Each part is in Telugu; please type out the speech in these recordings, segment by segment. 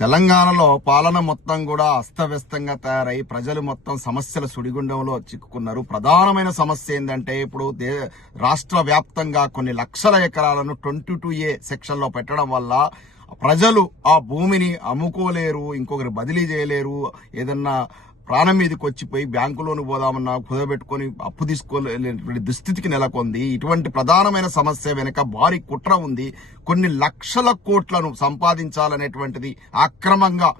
తెలంగాణలో పాలన మొత్తం కూడా అస్తవ్యస్తంగా తయారై ప్రజలు మొత్తం సమస్యల సుడిగుండంలో చిక్కుకున్నారు. ప్రధానమైన సమస్య ఏంటంటే ఇప్పుడు రాష్ట్ర వ్యాప్తంగా కొన్ని లక్షల ఎకరాలను 22A సెక్షన్ లో పెట్టడం వల్ల ప్రజలు ఆ భూమిని అమ్ముకోలేరు, ఇంకొకరు బదిలీ చేయలేరు. ఏదన్నా ప్రాణం మీదకి వచ్చిపోయి బ్యాంకులోని పోదామన్నా కుదబెట్టుకుని అప్పు తీసుకోలేని దుస్థితికి నెలకొంది. ఇటువంటి ప్రధానమైన సమస్య వెనుక భారీ కుట్ర ఉంది. కొన్ని లక్షల కోట్లను సంపాదించాలనేటువంటిది అక్రమంగా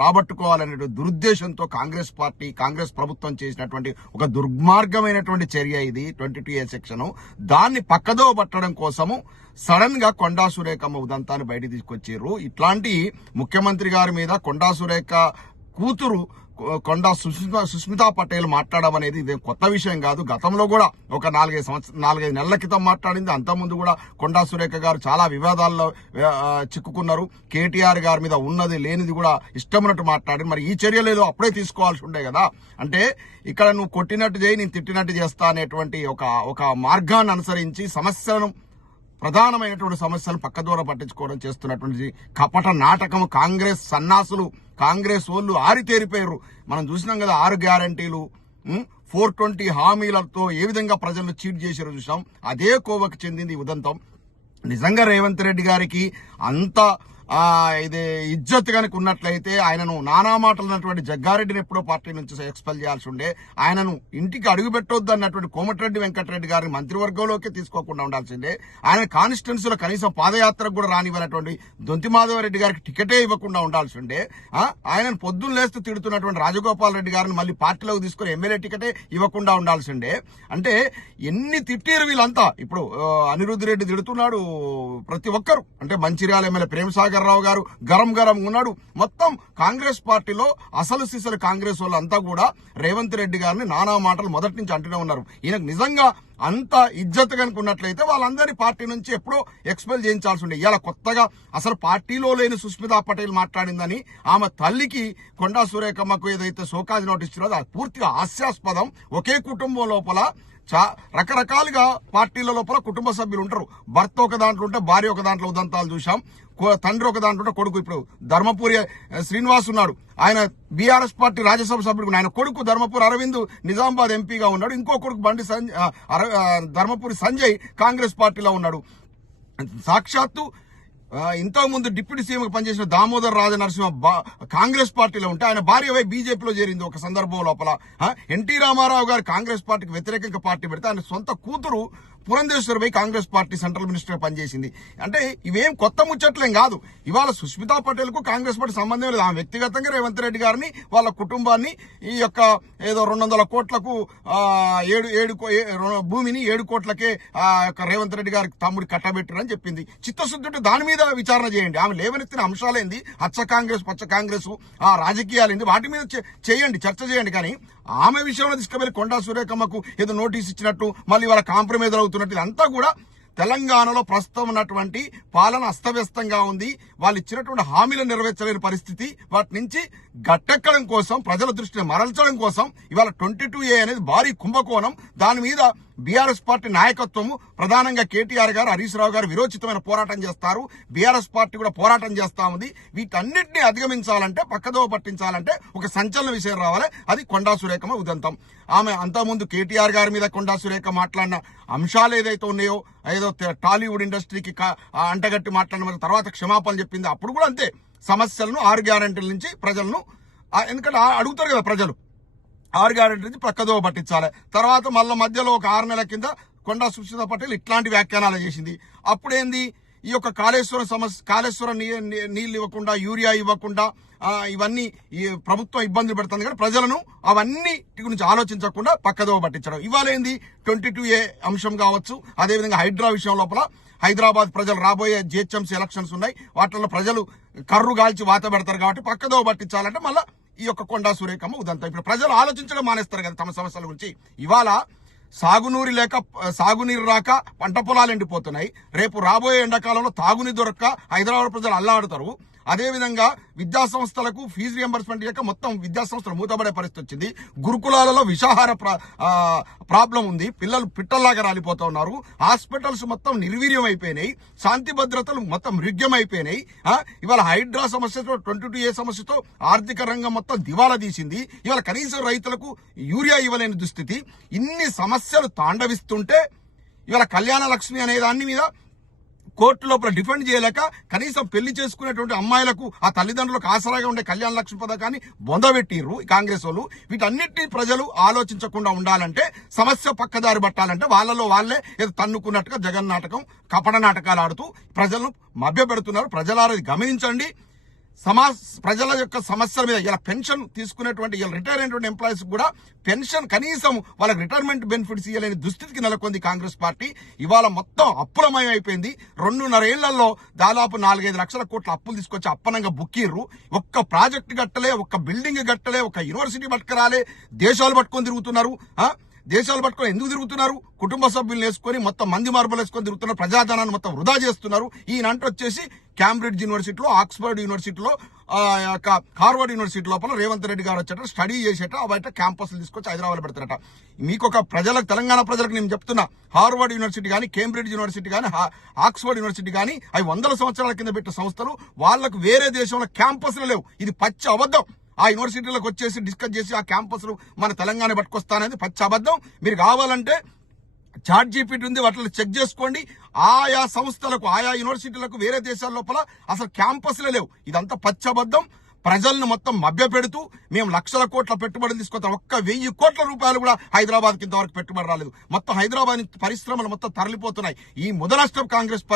రాబట్టుకోవాలనే దురుద్దేశంతో కాంగ్రెస్ ప్రభుత్వం చేసినటువంటి ఒక దుర్మార్గమైనటువంటి చర్య ఇది 22A సెక్షన్. దాన్ని పక్కదో పట్టడం కోసము సడన్ గా కొండా సురేఖమ్మ ఉదంతాన్ని బయట తీసుకొచ్చారు. ఇట్లాంటి ముఖ్యమంత్రి గారి మీద కొండా సురేఖ కూతురు కొండా సుస్మితా పటేల్ మాట్లాడడం అనేది ఇదే కొత్త విషయం కాదు. గతంలో కూడా ఒక 4-5 నెలల క్రితం మాట్లాడింది. అంతకుముందు కూడా కొండా సురేఖ గారు చాలా వివాదాల్లో చిక్కుకున్నారు. కేటీఆర్ గారి మీద ఉన్నది లేనిది కూడా ఇష్టమైనట్టు మాట్లాడి మరి ఈ చర్యలు ఏదో అప్పుడే తీసుకోవాల్సి ఉండే కదా. అంటే ఇక్కడ నువ్వు కొట్టినట్టు చేయి, నేను తిట్టినట్టు చేస్తా అనేటువంటి ఒక మార్గాన్ని అనుసరించి ప్రధానమైనటువంటి సమస్యలు పక్కదూర పట్టించుకోవడం చేస్తున్నటువంటి కపట నాటకం కాంగ్రెస్ సన్నాసులు, కాంగ్రెస్ వాళ్ళు ఆరితేరిపోయారు. మనం చూసినాం కదా 6 గ్యారంటీలు, 420 హామీలతో ఏ విధంగా ప్రజలను చీట్ చేశారో చూసాం. అదే కోవకు చెందింది ఈ ఉదంతం. నిజంగా రేవంత్ రెడ్డి గారికి అంత ఇది ఇజ్జత్ కనుక ఉన్నట్లయితే ఆయనను నానా మాటలున్నటువంటి జగ్గారెడ్డిని ఎప్పుడో పార్టీ నుంచి ఎక్స్పెల్ చేయాల్సి ఉండే. ఆయనను ఇంటికి అడుగు పెట్టొద్దు అన్నటువంటి కోమటిరెడ్డి వెంకటరెడ్డి గారిని మంత్రివర్గంలోకి తీసుకోకుండా ఉండాల్సిందే. ఆయన కాన్స్టిట్యున్సీలో కనీసం పాదయాత్రకు కూడా రానివ్వనటువంటి దొంతిమాధవరెడ్డి గారికి టికెటే ఇవ్వకుండా ఉండాల్సి ఉండే. ఆయనను పొద్దున్న లేస్తూ తిడుతున్నటువంటి రాజగోపాల్ రెడ్డి గారిని మళ్ళీ పార్టీలోకి తీసుకుని ఎమ్మెల్యే టికెటే ఇవ్వకుండా ఉండాల్సి ఉండే. అంటే ఎన్ని తిట్టిరు వీళ్ళంతా. ఇప్పుడు అనిరుద్ధ్ రెడ్డి తిడుతున్నాడు, ప్రతి ఒక్కరు. అంటే మంచిర్యాల ఎమ్మెల్యే ప్రేమసాగర్ రావు గారు గరం ఉన్నాడు. మొత్తం కాంగ్రెస్ పార్టీలో అసలు సిసలు కాంగ్రెస్ వాళ్ళంతా కూడా రేవంత్ రెడ్డి గారిని నానా మాటలు మొదటి నుంచి అంటూనే ఉన్నారు. ఈయనకు నిజంగా అంత ఇజ్జత్ కనుకున్నట్లయితే వాళ్ళందరినీ పార్టీ నుంచి ఎప్పుడో ఎక్స్పెల్ చేయించాల్సి ఉండే. ఇలా కొత్తగా అసలు పార్టీలో లేని సుస్మితా పటేల్ మాట్లాడిందని ఆమె తల్లికి కొండా సురేఖమ్మకు ఏదైతే సోకాజ్ నోటీస్ ఇచ్చారో అది పూర్తిగా హాస్యాస్పదం. ఒకే కుటుంబం లోపల రకరకాలుగా పార్టీల లోపల కుటుంబ సభ్యులు ఉంటారు. భర్త ఒక దాంట్లో ఉంటే భార్య ఒక దాంట్లో ఉదంతాలు చూసాం. తండ్రి ఒక దాంట్లో ఉంటే కొడుకు. ఇప్పుడు ధర్మపురి శ్రీనివాస్ ఉన్నాడు, ఆయన బీఆర్ఎస్ పార్టీ రాజ్యసభ సభ్యుడు. ఆయన కొడుకు ధర్మపురి అరవింద్ నిజామాబాద్ ఎంపీగా ఉన్నాడు. ఇంకో కొడుకు ధర్మపురి సంజయ్ కాంగ్రెస్ పార్టీలో ఉన్నాడు. సాక్షాత్తు ఇంతకుముందు డిప్యూటీ సీఎం గా పనిచేసిన దామోదర్ రాజనరసింహ కాంగ్రెస్ పార్టీలో ఉంటే ఆయన భార్య బీజేపీలో చేరింది ఒక సందర్భం లోపల. ఎన్టీ రామారావు గారు కాంగ్రెస్ పార్టీకి వ్యతిరేకంగా పార్టీ పెడితే ఆయన సొంత కూతురు Purandeswari Congress party central minister గా పనిచేసింది. అంటే ఇవేం కొత్త ముచ్చట్లేం కాదు. ఇవాళ సుస్మితా పటేల్ కు కాంగ్రెస్ పార్టీ సంబంధం లేదు. ఆమె వ్యక్తిగతంగా రేవంత్ రెడ్డి గారిని వాళ్ళ కుటుంబాన్ని ఈ యొక్క ఏదో 200 కోట్లకు భూమిని 7 కోట్లకే రేవంత్ రెడ్డి గారికి తమ్ముడి కట్టబెట్టారని చెప్పింది. చిత్తశుద్ధి దాని మీద విచారణ చేయండి. ఆమె లేవనెత్తిన అంశాలేంది, అచ్చ కాంగ్రెస్ పచ్చ కాంగ్రెస్ రాజకీయాలేంది, వాటి మీద చేయండి, చర్చ చేయండి. కానీ ఆమె విషయంలో తీసుకువెళ్లి కొండా సురేఖమ్మకు ఏదో నోటీస్ ఇచ్చినట్టు మళ్ళీ వాళ్ళ కాంప్రమైజ్ అవుతున్నట్టు ఇదంతా కూడా తెలంగాణలో ప్రస్తుతం ఉన్నటువంటి పాలన అస్తవ్యస్తంగా ఉంది. వాళ్ళు ఇచ్చినటువంటి హామీలు నెరవేర్చలేని పరిస్థితి. వాటి నుంచి గట్టెక్కడం కోసం, ప్రజల దృష్టిని మరల్చడం కోసం ఇవాళ 22A అనేది భారీ కుంభకోణం. దాని మీద బీఆర్ఎస్ పార్టీ నాయకత్వము ప్రధానంగా కేటీఆర్ గారు, హరీష్ రావు గారు విరోచితమైన పోరాటం చేస్తారు. బీఆర్ఎస్ పార్టీ కూడా పోరాటం చేస్తా ఉంది. వీటన్నిటిని అధిగమించాలంటే, పక్కదోవ పట్టించాలంటే ఒక సంచలన విషయం రావాలి. అది కొండా సురేఖమ్మ ఉదంతం. ఆమె అంతకుముందు కేటీఆర్ గారి మీద కొండా సురేఖ మాట్లాడిన అంశాలు ఏదైతే ఉన్నాయో, ఏదో టాలీవుడ్ ఇండస్ట్రీకి అంటగట్టి మాట్లాడిన తర్వాత క్షమాపణ చెప్పింది. అప్పుడు కూడా అంతే, సమస్యలను 6 గ్యారంటీల నుంచి ప్రజలను, ఎందుకంటే అడుగుతారు కదా ప్రజలు, 6 గ్యారెంటీ నుంచి పక్కదోవ పట్టించాలి. తర్వాత మళ్ళీ మధ్యలో ఒక 6 నెలల కింద కొండా సుస్మితా పటేల్ ఇట్లాంటి వ్యాఖ్యానాలు చేసింది. అప్పుడేంది, ఈ యొక్క కాళేశ్వరం నీళ్లు ఇవ్వకుండా, యూరియా ఇవ్వకుండా, ఇవన్నీ ఈ ప్రభుత్వం ఇబ్బందులు పెడుతుంది కానీ ప్రజలను అవన్నీ గురించి ఆలోచించకుండా పక్కదోవ పట్టించడం. ఇవాళ ఏంది 22A అంశం కావచ్చు. అదేవిధంగా హైడ్రా విషయం లోపల హైదరాబాద్ ప్రజలు రాబోయే GHMC ఎలక్షన్స్ ఉన్నాయి. వాటిల్లో ప్రజలు కర్రు గాల్చి వాత పెడతారు కాబట్టి పక్కదోవ పట్టించాలంటే మళ్ళా ఈ యొక్క కొండా సురేఖమ్మ ఉదంతం. ఇప్పుడు ప్రజలు ఆలోచించడం మానేస్తారు కదా తమ సమస్యల గురించి. ఇవాళ సాగునీరు రాక పంట పొలాలు ఎండిపోతున్నాయి. రేపు రాబోయే ఎండాకాలంలో తాగునీరు దొరక్క హైదరాబాద్ ప్రజలు అల్లాడుతారు. అదేవిధంగా విద్యా సంస్థలకు ఫీజు రియంబర్స్మెంట్ చేయక మొత్తం విద్యా సంస్థలు మూతపడే పరిస్థితి వచ్చింది. గురుకులాలలో విషాహార ప్రాబ్లం ఉంది. పిల్లలు పిట్టల్లాగా రాలిపోతా ఉన్నారు. హాస్పిటల్స్ మొత్తం నిర్వీర్యం అయిపోయినాయి. శాంతి భద్రతలు మొత్తం మృగ్యం అయిపోయినాయి. ఇవాళ హైడ్రా సమస్యతో 22A సమస్యతో ఆర్థిక రంగం మొత్తం దివాలా తీసింది. ఇవాళ కనీసం రైతులకు యూరియా ఇవ్వలేని దుస్థితి. ఇన్ని సమస్యలు తాండవిస్తుంటే ఇవాళ కళ్యాణ లక్ష్మి అనే దాని మీద కోర్టు లోపల డిఫెండ్ చేయలేక కనీసం పెళ్లి చేసుకునేటువంటి అమ్మాయిలకు ఆ తల్లిదండ్రులకు ఆసరాగా ఉండే కళ్యాణ లక్ష్మి పథకాన్ని బొందబెట్టిర్రు కాంగ్రెస్ వాళ్ళు. వీటన్నిటిని ప్రజలు ఆలోచించకుండా ఉండాలంటే, సమస్య పక్కదారి పట్టాలంటే వాళ్ళలో వాళ్ళే ఏదో తన్నుకున్నట్టుగా జగన్ నాటకం, కపట నాటకాలు ఆడుతూ ప్రజలను మభ్యపెడుతున్నారు. ప్రజలారా గమనించండి. ప్రజల యొక్క సమస్యల మీద ఇలా పెన్షన్ తీసుకునేటువంటి ఇలా రిటైర్ అయినటువంటి ఎంప్లాయీస్ కూడా పెన్షన్ కనీసం వాళ్ళకి రిటైర్మెంట్ బెనిఫిట్స్ ఇవ్వలేని దుస్థితికి నెలకొంది కాంగ్రెస్ పార్టీ. ఇవాళ మొత్తం అప్పులమయం అయిపోయింది. 2.5 ఏళ్లలో దాదాపు 4-5 లక్షల కోట్ల అప్పులు తీసుకొచ్చి అప్పనంగా బుక్కిర్రు. ఒక్క ప్రాజెక్టు కట్టలే, ఒక్క బిల్డింగ్ కట్టలే, ఒక యూనివర్సిటీ పట్టుకురాలే, దేశాలు పట్టుకొని తిరుగుతున్నారు. దేశాలు పట్టుకొని ఎందుకు తిరుగుతున్నారు? కుటుంబ సభ్యులు వేసుకొని మొత్తం మంది మార్బులు వేసుకొని తిరుగుతున్నారు. ప్రజాధనాన్ని మొత్తం వృధా చేస్తున్నారు. ఈయనంటే వచ్చేసి కేంబ్రిడ్జ్ యూనివర్సిటీలో, ఆక్స్ఫర్డ్ యూనివర్సిటీలో, హార్వర్డ్ యూనివర్సిటీ లోపల రేవంత్ రెడ్డి గారు వచ్చేట స్టడీ చేసేట బయట క్యాంపస్లు తీసుకొచ్చి హైదరాబాద్ పెడతారట. మీకు ఒక ప్రజలకు, తెలంగాణ ప్రజలకు నేను చెప్తున్నా, హార్వర్డ్ యూనివర్సిటీ కానీ, కేంబ్రిడ్జ్ యూనివర్సిటీ కానీ, ఆక్స్ఫర్డ్ యూనివర్సిటీ కానీ అవి 100 సంవత్సరాల కింద పెట్టిన సంస్థలు. వాళ్లకు వేరే దేశంలో క్యాంపస్లు లేవు. ఇది పచ్చి అబద్ధం. ఆ యూనివర్సిటీలకు వచ్చేసి డిస్కస్ చేసి ఆ క్యాంపస్లు మన తెలంగాణ పట్టుకొస్తానేది పచ్చి అబద్ధం. మీరు కావాలంటే ChatGPT ఉంది, వాటిలో చెక్ చేసుకోండి. ఆయా సంస్థలకు, ఆయా యూనివర్సిటీలకు వేరే దేశాల లోపల అసలు క్యాంపస్లే లేవు. ఇదంతా పచ్చి అబద్ధం. ప్రజలను మొత్తం మభ్యపెడుతూ మేము లక్షల కోట్ల పెట్టుబడులు తీసుకొస్తాం. 1,000 కోట్ల రూపాయలు కూడా హైదరాబాద్కి ఇంతవరకు పెట్టుబడి రాలేదు. మొత్తం హైదరాబాద్ పరిశ్రమలు మొత్తం తరలిపోతున్నాయి. ఈ ముదనష్టం కాంగ్రెస్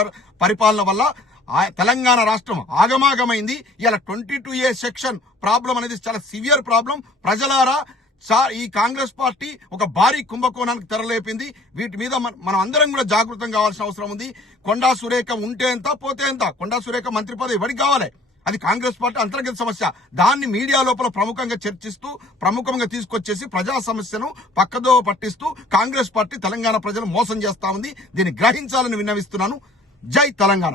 పరిపాలన వల్ల తెలంగాణ రాష్ట్రం ఆగమాగమైంది. ఇలా 22A సెక్షన్ ప్రాబ్లం అనేది చాలా సివియర్ ప్రాబ్లం. ప్రజలారా, ఈ కాంగ్రెస్ పార్టీ ఒక భారీ కుంభకోణానికి తెరలేపింది. వీటి మీద మనం అందరం కూడా జాగృతం కావాల్సిన అవసరం ఉంది. కొండా సురేఖ ఉంటే ఎంత, పోతే ఎంత. కొండా సురేఖ మంత్రి పదవి ఎవరికి కావాలి? అది కాంగ్రెస్ పార్టీ అంతర్గత సమస్య. దాన్ని మీడియా లోపల ప్రముఖంగా చర్చిస్తూ, ప్రముఖంగా తీసుకొచ్చేసి ప్రజా సమస్యను పక్కదో పట్టిస్తూ కాంగ్రెస్ పార్టీ తెలంగాణ ప్రజలు మోసం చేస్తా ఉంది. దీన్ని గ్రహించాలని విన్నవిస్తున్నాను. జై తెలంగాణ.